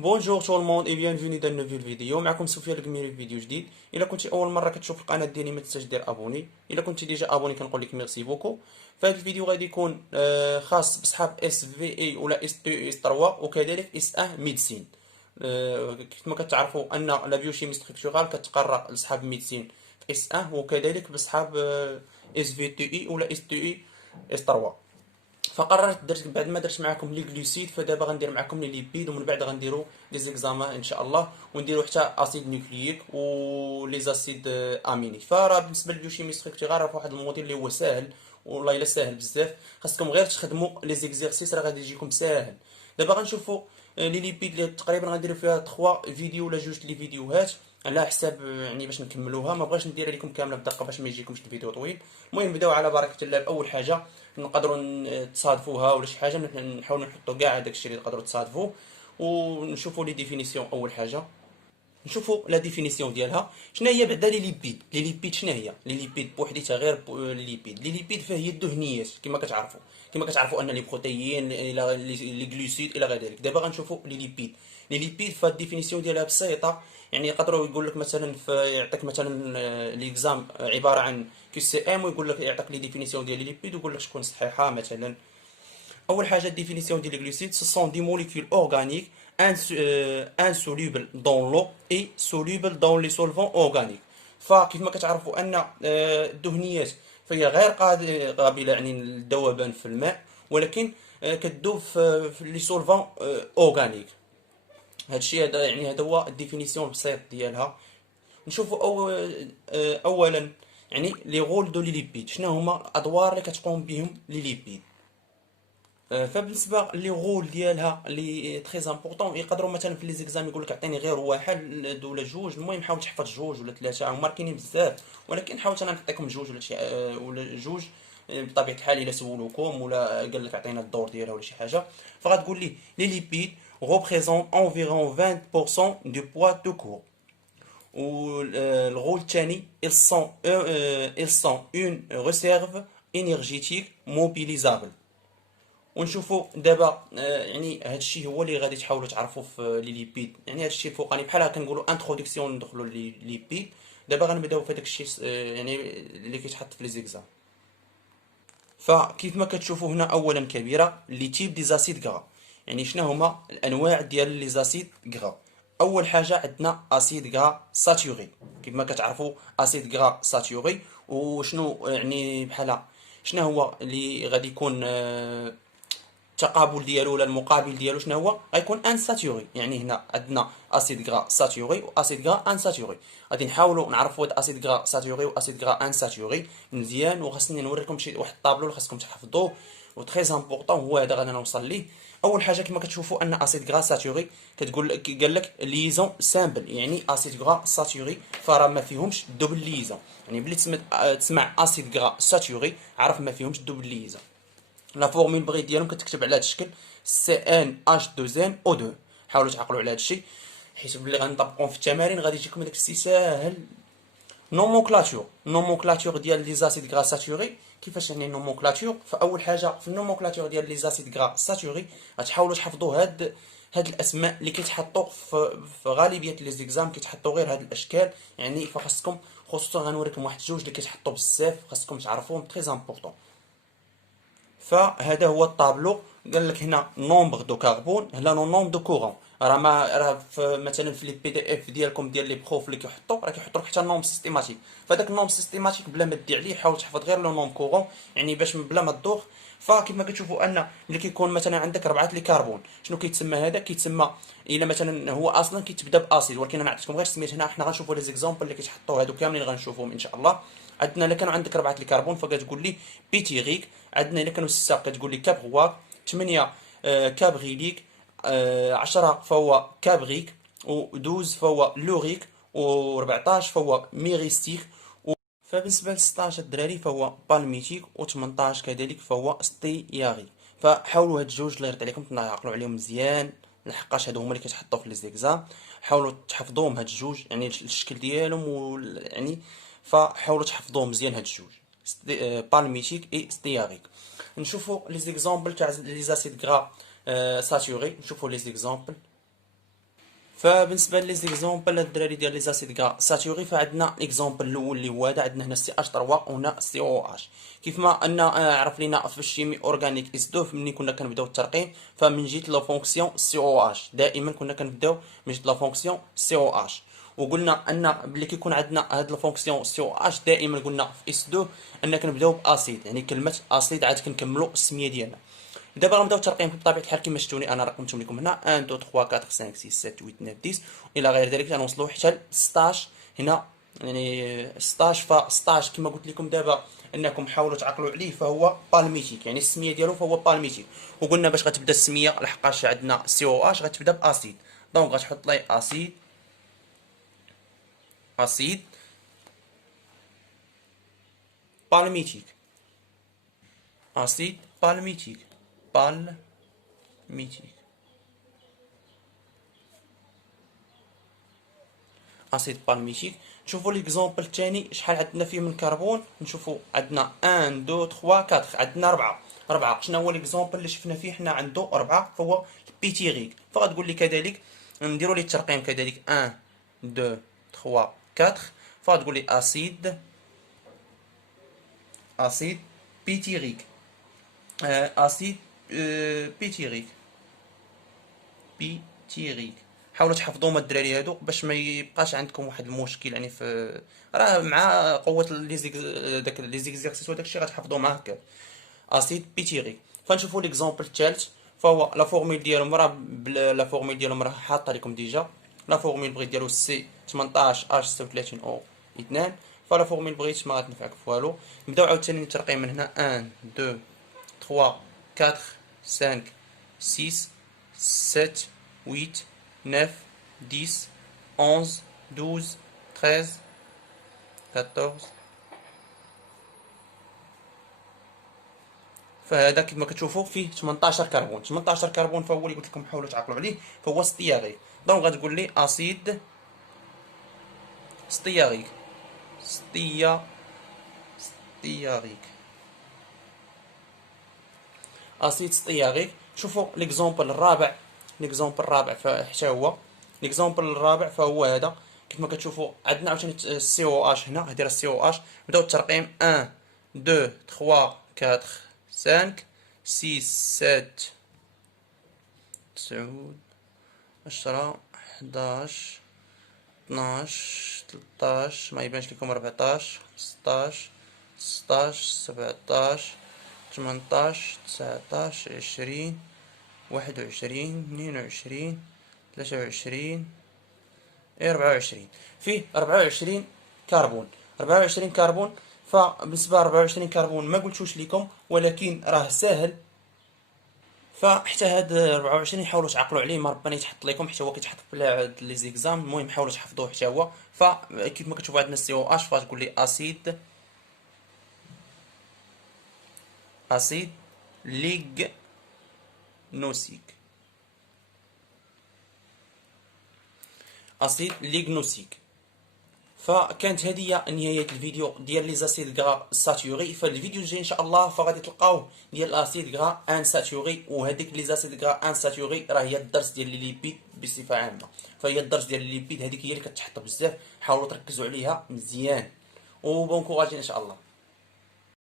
بونجور تو الموند اي بيانفوني dans une nouvelle فيديو. معكم سفيان القميري في فيديو جديد. الا كنتي اول مره كتشوف القناه ديالي ما تنساش دير ابوني. الا كنتي ديجا ابوني كنقول لك ميرسي بوكو. فهاد الفيديو غادي يكون خاص بصحاب اس في اي ولا اس 2 اس 3 وكذلك اس 1 ميديسين. كما كتعرفوا ان لا بيوشيمي ستركتورال كتقرا لصحاب ميديسين في اس 1 وكذلك بصحاب اس في 2 اي ولا اس 2 اي اس 3. فقررت درت بعد ما درت معكم لي غلوسيد، فدابا غندير معكم لي ليبيد، ومن بعد غنديروا لي زيكزامان ان شاء الله، ونديروا حتى اسيد نيوكلييك و لي زاسيد اميني. فراه بالنسبه للبيوشيمي ستركتورال راه فواحد الموديل اللي هو ساهل، والله الا ساهل بزاف. خاصكم غير تخدموا لي زيكزيرسيس راه غادي يجيكم ساهل. دابا غنشوفوا لي ليبيد اللي تقريبا غنديروا فيها 3 فيديو ولا جوج لي فيديوهات على حساب يعني باش نكملوها. ما بغاش نديرها لكم كامله بدقه باش ما يجيكمش الفيديو طويل. المهم نبداو على بركه الله. باول حاجه نقدروا تصادفوها ولا شي حاجه، نحاولوا نحطوا كاع هذاك الشيء اللي تقدروا تصادفوه، ونشوفوا لي ديفينيسيون. اول حاجه نشوفوا لا ديفينيسيون ديالها. شنو هي بعدا لي ليبيد؟ لي ليبيد شنو هي؟ لي ليبيد بوحديتها غير لي ليبيد. لي ليبيد فهي الدهنيات كما كتعرفوا ان لي بروتيين الى لي غلوسيد الى غير ذلك. دابا غنشوفوا لي ليبيد. لي ليبيد فالديفينيسيون ديالها بسيطه، يعني يقدروا يقول لك مثلا يعطيك مثلا ليكزام عباره عن كيو سي ام، ويقول لك يعطيك لي ديفينيسيون ديال لي ليبيد ويقول لك شكون صحيحه مثلا. اول حاجه الديفينيسيون ديال les glucides ce sont des molécules organiques insolubles dans l'eau et solubles dans les solvants organiques. فكيف ما كتعرفوا ان الدهنيات فهي غير قابله يعني للذوبان في الماء، ولكن كتذوب في لي سولفون اورغانيك. هادشي هذا يعني هذا هو الديفينيسيون البسيط ديالها. نشوفوا اولا يعني لي غول دو لي ليبيد. شنو هما الادوار اللي كتقوم بهم لي ليبيد؟ فبالنسبه لي غول ديالها لي تري امبورطون، يقدروا مثلا في لي زيكزام يقول لك عطيني غير واحد ولا جوج. المهم حاول تحفظ جوج ولا ثلاثه، هما كاينين بزاف، ولكن حاولت انا نعطيكم جوج ولا شي ولا جوج. بطبيعه الحال الا سولوكم ولا قال لك عطينا الدور ديالها ولا شي حاجه، فغتقول لي لي ليبيد représente environ 20% du poids tout court. والغول الثاني ils sont une réserve énergétique mobilisable. ونشوفوا دابا يعني هذا الشيء هو اللي غادي تحاولوا تعرفوا في لي ليبيد. يعني هذا الشيء الفوقاني بحال كنقولوا انتروداكسيون، ندخلوا لي ليبيد. دابا غنبداو في هذاك الشيء يعني اللي كيتحط في لي زيكزام. فكيف ما كتشوفوا هنا اولا كبيره لي تيب دي زاسيد غرا. يعني شنو هما الانواع ديال لي زاسيد غرا؟ اول حاجه عندنا اسيد غرا ساتوري. كيف ما كتعرفوا اسيد غرا ساتوري وشنو يعني بحال شنو هو اللي غادي يكون التقابل ديالو ولا المقابل ديالو شنو هو؟ غيكون ان ساتوري. يعني هنا عندنا اسيد غرا ساتوري واسيد غرا ان ساتوري. غادي نحاولوا نعرفوا هاد اسيد غرا ساتوري واسيد غرا ان ساتوري مزيان، وخاصني نوريكم شي واحد الطابلو اللي خاصكم تحفظوه و تري امبورطون. هو هذا غادي نوصل ليه. اول حاجه كما كتشوفوا ان اسيد غرا ساتوري كتقول لك قال لك ليزون سامبل، يعني اسيد غرا ساتوري فراه ما فيهمش دوبل ليزون. يعني بلي تسمع اسيد غرا ساتوري عرف ما فيهمش دوبل ليزون. لا فورمول بغي ديالهم كتكتب على هذا الشكل سي ان اش 2 ان او 2. حاولوا تعقلوا على هذا الشيء حيت بلي غنطبقوه في التمارين غادي يجيكم داك الشيء ساهل. نومونكلاتور ديال لي زاسيد غرا ساتوري. كيفاش يعني نومونكلاتور؟ فاول حاجه في النومونكلاتور ديال لي زاسيد غرا ساتوري غتحاولوا تحفظوا هاد الاسماء اللي كيتحطوا في غالبيه لي زيكزام، كيتحطوا غير هاد الاشكال. يعني فخاصكم خصوصا غنوريكم واحد جوج اللي كيتحطوا بزاف خاصكم تعرفوهم تري امبورطون. فهذا هو الطابلو. قال لك هنا نومبر دو كربون، هنا نومبر دو كورون. راه مثلا في لي بي دي اف ديالكم ديال لي بروف اللي كيحطوا راه كيحطوا لك حتى النومبر سيستيماتيك. فداك النومبر سيستيماتيك بلا ما دي عليه حاول تحفظ غير لو نومبر كورون، يعني باش بلا ما تدوخ. فكيف ما كتشوفوا ان ملي كيكون مثلا عندك 4 لي كربون شنو كيتسمى؟ هذا كيتسمى الا مثلا هو اصلا كيتبدا باسيد، ولكن انا عطيتكم غير السميات. هنا حنا غنشوفوا لي زيكزامبل اللي كيتحطوا هادو كاملين غنشوفوهم ان شاء الله. عندنا الا كانوا عندك 4 الكربون فكتقول لي بيتيريك. عندنا الا كانوا 6 كتقول لي كابغواك. 8 كابغيليك. 10 فهو كابريك، و12 فهو لوريك، و14 فهو ميريستيك. فبالنسبه ل 16 الدراري فهو بالميتيك، و18 كذلك فهو ستيياري. فحاولوا هاد الجوج اللي رد عليكم تعقلوا عليهم مزيان، لحقاش هادو هما اللي كيتحطوا في لي زيكزام. حاولوا تحفظوهم هاد الجوج، يعني الشكل ديالهم يعني فحاولوا تحفظوهم مزيان هاد الجوج بالميتيك اي ستياريك. نشوفوا لي زيكزامبل تاع لي زاسيد غرا ساتوري. نشوفوا لي زيكزامبل. فبالنسبه لي زيكزومبل الدراري ديال لي زاسيد غا ساتوري، فعندنا اكزومبل الاول اللي هو هذا، عندنا هنا سي اش 3 وهنا سي او اش. كيف ما ان عرف لينا في الشيمي اورغانيك اس 2 ملي كنا كنبداو الترقيم، فمن جهه لا فونكسيون سي او اش دائما كنا كنبداو من جهه لا فونكسيون سي او اش. وقلنا ان بلي كيكون عندنا هاد لا فونكسيون سي او اش دائما قلنا في اس 2 ان كنبداو باسيد، يعني كلمه اسيد عاد كنكملوا السميه ديالنا. دابا غنبداو الترقيم بطبيعه الحال كما شفتوني انا رقمتهم لكم هنا 1 2 3 4 5 6 7 8 9 10 الى غير ذلك، غنوصلوا حتى ل 16 هنا. يعني 16، ف 16 كما قلت لكم دابا انكم حاولوا تعقلوا عليه، فهو بالميتيك، يعني السميه ديالو فهو بالميتيك. وقلنا باش غتبدا السميه لحقاش عندنا سي او اش غتبدا باسيد، دونك غتحط لي اسيد، اسيد بالميتيك، اسيد بالميتيك، بالميتيك، اسيد بالميتيك. نشوفوا ليكزومبل الثاني شحال عندنا فيه من كربون. نشوفوا عندنا 1 2 3 4، عندنا 4. شنو هو ليكزومبل اللي شفنا فيه حنا عنده 4؟ فهو البيتيريك. فغتقول لي كذلك نديروا ليه الترقيم كذلك 1 2 3 4. فغتقول لي اسيد، اسيد بيتيريك، اسيد بيتيريك، بيتيريك. حاولوا تحفظوا هما الدراري هادو باش ما يبقاش عندكم واحد المشكل، يعني في راه مع قوه لي زيك داك لي زيكزيرسيس وداك الشيء غتحفظوا معاه هكا. اسيد بيتيريك. فنشوفوا ليكزومبل الثالث، فهو لا فورميل ديالهم راه لا فورميل ديالهم راه حاطه لكم ديجا. لا فورميل بغيت ديالو سي 18 اش 36 او 2. فلا فورميل بغيت ما غتنفعك فوالو. نبداو عاوتاني الترقيم من هنا 1 2 3 4 5 6 7 8 9 10 11 12 13 14. فهذا كما كتشوفوا فيه 18 كربون. 18 كربون فهو اللي قلت لكم حاولوا تعقلوا عليه، فهو ستياغيك. دونك غتقول لي اسيد ستياغيك، ستياغيك، اسيد ستياغيك. شوفوا ليكزومبل الرابع، ليكزومبل الرابع حتى هو ليكزومبل الرابع فهو هذا. كيف ما كتشوفوا عندنا عاوتاني السي او اش هنا، هذه راه السي او اش. نبداو الترقيم 1 2 3 4 5 6 7 9 10 11 12 13، ما يبانش لكم 14 15 16 17 18 19 20 21 22 23 24. فيه 24 كربون، 24 كربون. فبالنسبه ل 24 كربون ما قلتوش لكم، ولكن راه ساهل. فحتى هاد 24 حاولوا تعقلوا عليه، ما ربنا يتحط لكم حتى هو كيتحط في لي زيكزام. المهم حاولوا تحفظوه حتى هو. فكيف ما كتشوفوا عندنا سي او اش، فتقول لي اسيد، اسيد ليغنوسيك، اسيد ليغنوسيك. فكانت هذه هي نهايه الفيديو ديال لي زاسيد غرا ساتوري. فالفيديو الجاي ان شاء الله فغادي تلقاوه ديال الاسيد غرا ان ساتوري. وهذيك لي زاسيد غرا ان ساتوري راه هي الدرس ديال لي ليبيد بصفه عامه. فهي الدرس ديال لي ليبيد هذيك هي اللي كتحط بزاف، حاولوا تركزوا عليها مزيان. وبون كوراج ان شاء الله.